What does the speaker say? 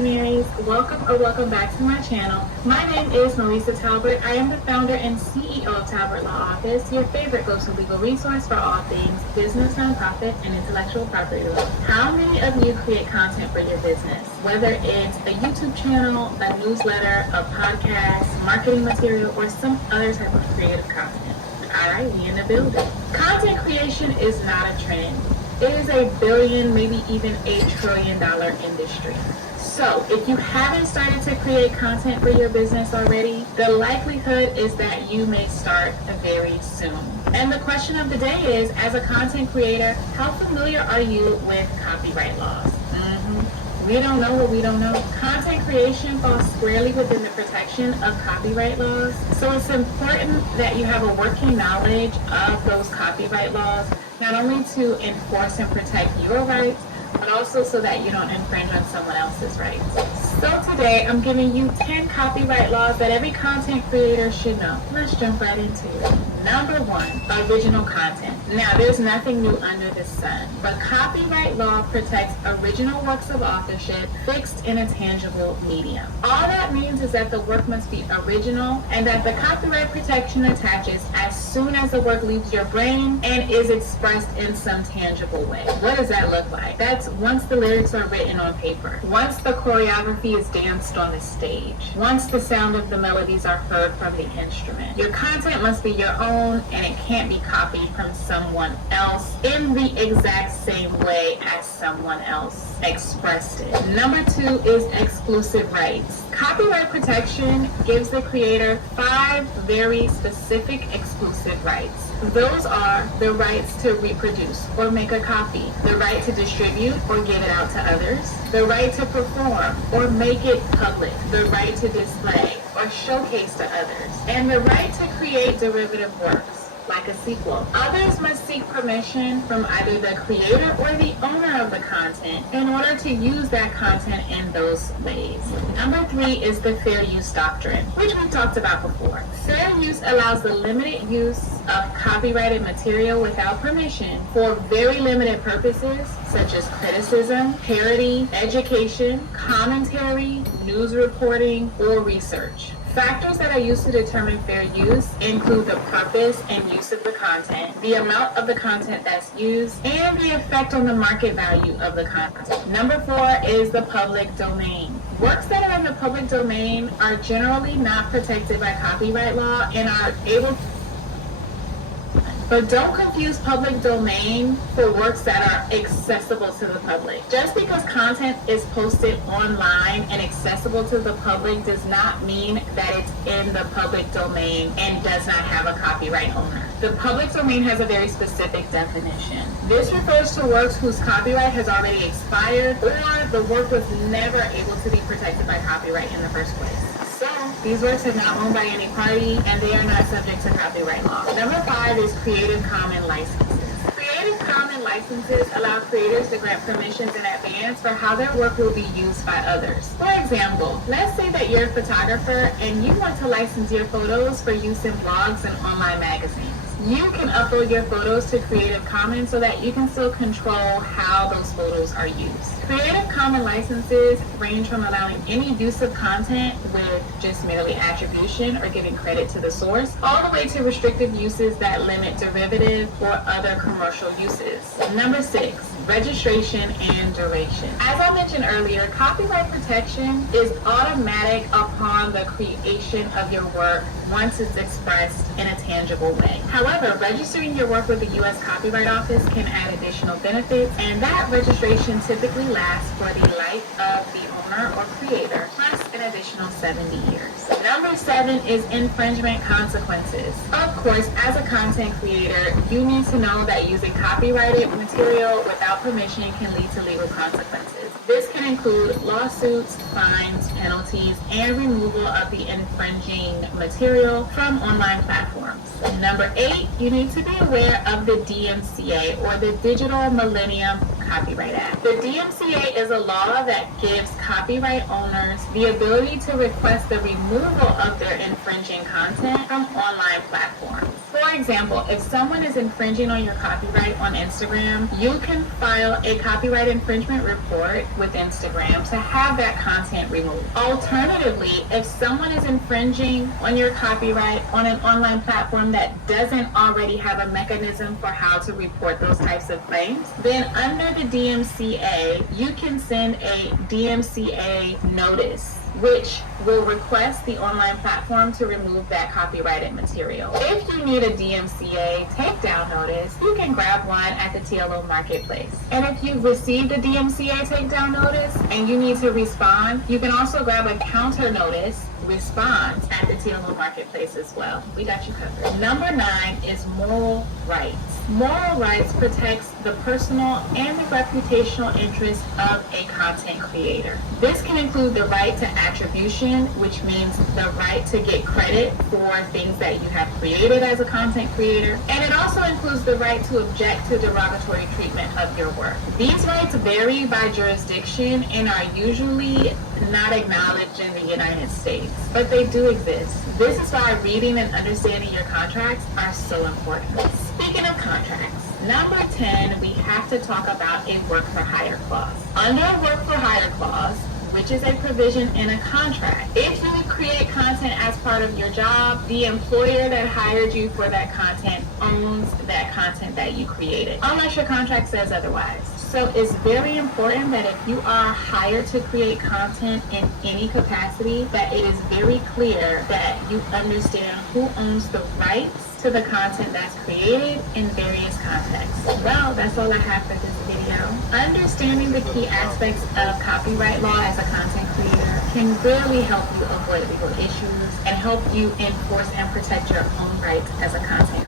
visionaries, welcome back to my channel. My name is Melissa Talbert. I am the founder and CEO of Talbert Law Office, your favorite go-to legal resource for all things business, nonprofit, and intellectual property law. How many of you create content for your business? Whether it's a YouTube channel, a newsletter, a podcast, marketing material, or some other type of creative content. All right, we in the building. Content creation is not a trend. It is a billion, maybe even $1 trillion industry. So if you haven't started to create content for your business already, the likelihood is that you may start very soon. And the question of the day is, as a content creator, how familiar are you with copyright laws? We don't know what we don't know. Content creation falls squarely within the protection of copyright laws. So it's important that you have a working knowledge of those copyright laws, not only to enforce and protect your rights, but also so that you don't infringe on someone else's rights. So today I'm giving you 10 copyright laws that every content creator should know. Let's jump right into it. Number 1, original content. Now, there's nothing new under the sun, but copyright law protects original works of authorship fixed in a tangible medium. All that means is that the work must be original and that the copyright protection attaches as soon as the work leaves your brain and is expressed in some tangible way. What does that look like? That's once the lyrics are written on paper, once the choreography is danced on the stage, once the sound of the melodies are heard from the instrument. Your content must be your own, and it can't be copied from someone else in the exact same way as someone else expressed it. Number 2 is exclusive rights. Copyright protection gives the creator 5 very specific exclusive rights. Those are the rights to reproduce or make a copy, the right to distribute or give it out to others, the right to perform or make it public, the right to display or showcase to others, and the right to create derivative works, like a sequel. Others must seek permission from either the creator or the owner of the content in order to use that content in those ways. Number 3 is the fair use doctrine, which we've talked about before. Fair use allows the limited use of copyrighted material without permission for very limited purposes, such as criticism, parody, education, commentary, news reporting, or research. Factors that are used to determine fair use include the purpose and use of the content, the amount of the content that's used, and the effect on the market value of the content. Number 4 is the public domain. Works that are in the public domain are generally not protected by copyright law and are able to. But don't confuse public domain for works that are accessible to the public. Just because content is posted online and accessible to the public does not mean that it's in the public domain and does not have a copyright owner. The public domain has a very specific definition. This refers to works whose copyright has already expired or the work was never able to be protected by copyright in the first place. So, these works are not owned by any party and they are not subject to copyright law. Number 5 is Creative Commons licenses. Creative Commons licenses allow creators to grant permissions in advance for how their work will be used by others. For example, let's say that you're a photographer and you want to license your photos for use in blogs and online magazines. You can upload your photos to Creative Commons so that you can still control how those photos are used. Creative Commons licenses range from allowing any use of content with just merely attribution or giving credit to the source, all the way to restrictive uses that limit derivative or other commercial uses. Number 6, registration and duration. As I mentioned earlier, copyright protection is automatic upon the creation of your work once it's expressed in a tangible way. However, registering your work with the U.S. Copyright Office can add additional benefits, and that registration typically lasts for the life of the owner or creator, plus an additional 70 years. Number 7 is infringement consequences. Of course, as a content creator, you need to know that using copyrighted material without permission can lead to legal consequences. This can include lawsuits, fines, penalties, and removal of the infringing material from online platforms. Number 8, you need to be aware of the DMCA, or the Digital Millennium Copyright Act. The DMCA is a law that gives copyright owners the ability to request the removal of their infringing content from online platforms. For example, if someone is infringing on your copyright on Instagram, you can file a copyright infringement report with Instagram to have that content removed. Alternatively, if someone is infringing on your copyright on an online platform that doesn't already have a mechanism for how to report those types of claims, then under the DMCA, you can send a DMCA notice, which will request the online platform to remove that copyrighted material. If you need a DMCA takedown notice, you can grab one at the TLO Marketplace. And if you've received a DMCA takedown notice and you need to respond, you can also grab a counter notice response at the TLO Marketplace as well. We got you covered. Number 9 is moral rights. Moral rights protects the personal and the reputational interests of a content creator. This can include the right to attribution, which means the right to get credit for things that you have created as a content creator. And it also includes the right to object to derogatory treatment of your work. These rights vary by jurisdiction and are usually not acknowledged in the United States, but they do exist. This is why reading and understanding your contracts are so important. Speaking of contracts, number 10, we have to talk about a work for hire clause. Under a work for hire clause, which is a provision in a contract, if you create content as part of your job, the employer that hired you for that content owns that content that you created, unless your contract says otherwise. So it's very important that if you are hired to create content in any capacity, that it is very clear that you understand who owns the rights to the content that's created in various contexts. Well, that's all I have for this video. Understanding the key aspects of copyright law as a content creator can really help you avoid legal issues and help you enforce and protect your own rights as a content creator.